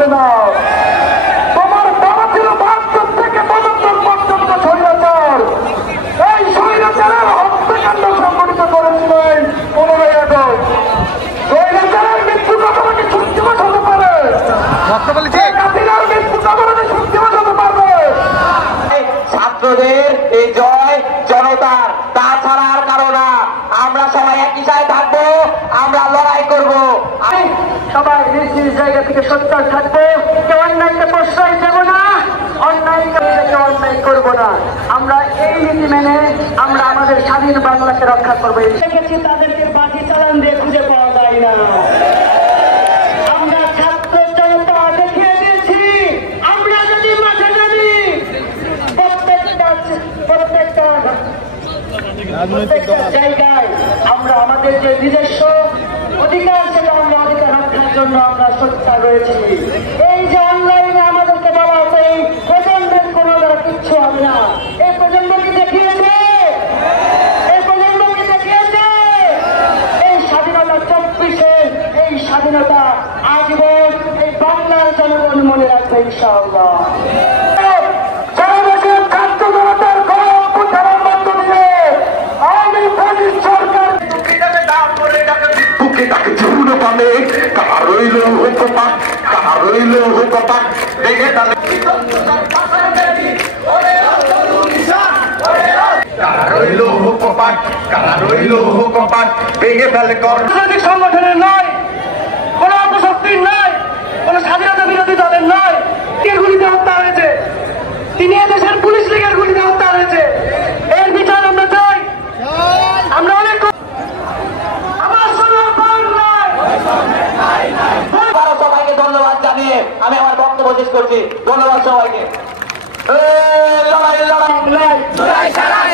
হবে না। তোমার বাবা ছিল ৭২ থেকে ৭৫ পর্যন্ত স্বৈরাচার। এই স্বৈরাচারের হত্যাকাণ্ড সংঘটিত করেছিলেন ১৫ই আগস্ট। স্বৈরাচারের মৃত্যু কতটা সত্যি হতে পারে? হাসিনার মৃত্যু কতটা সত্যি হতে পারবে? ছাত্রদের এই জয় জনতার, তাছাড়া আর কারো না। আমরা সবাই একই সাথে থাকবো, আমরা লড়াই করব। সবাই নিজ নিজ জায়গা থেকে সোচ্চার থাকবো। কেউ অন্যায়কে প্রশ্রয় দেব না, অন্যায়কে অন্যায় করব না। আমরা এই নীতি মেনে আমরা আমাদের স্বাধীন বাংলাকে রক্ষা করবো। দেখেছি তাদেরকে বাজি চালান দিয়ে খুঁজে পাওয়া যায় না। আমরা ছাত্র জনতা দেখিয়ে দিয়েছি, আমরা যদি মাঠে নামি প্রত্যেকটা জায়গায় আমরা আমাদের যে নিজস্ব অধিকার, সেটা আমরা অধিকার রক্ষার জন্য আমরা সোচ্চার রয়েছি। এই যে অনলাইনে আমাদেরকে বলা হচ্ছে এই প্রজন্মের কোনো দ্বারা কিচ্ছু হবে না, এই প্রজন্ম কি দেখিয়েছে? এই প্রজন্ম কি দেখিয়েছে? এই স্বাধীনতা ২৪-এ, এই স্বাধীনতা আজীবন এই বাংলার জনগণ মনে রাখবে ইনশাআল্লাহ। সংগঠনের নয়, কোন অপশক্তির নয়, কোন স্বাধীনতা বিরোধী দলের নয়। কে গুলিতে হত্যা হয়েছে? তিনি এদেশের পুলিশ লীগের গুলিতে হত্যা হয়েছে। এর বিচার আমরা চাই। আমরা অনেক সবাইকে ধন্যবাদ জানিয়ে আমি আমার বক্তব্য শেষ করছি। ধন্যবাদ সবাইকে। লড়াই লড়াই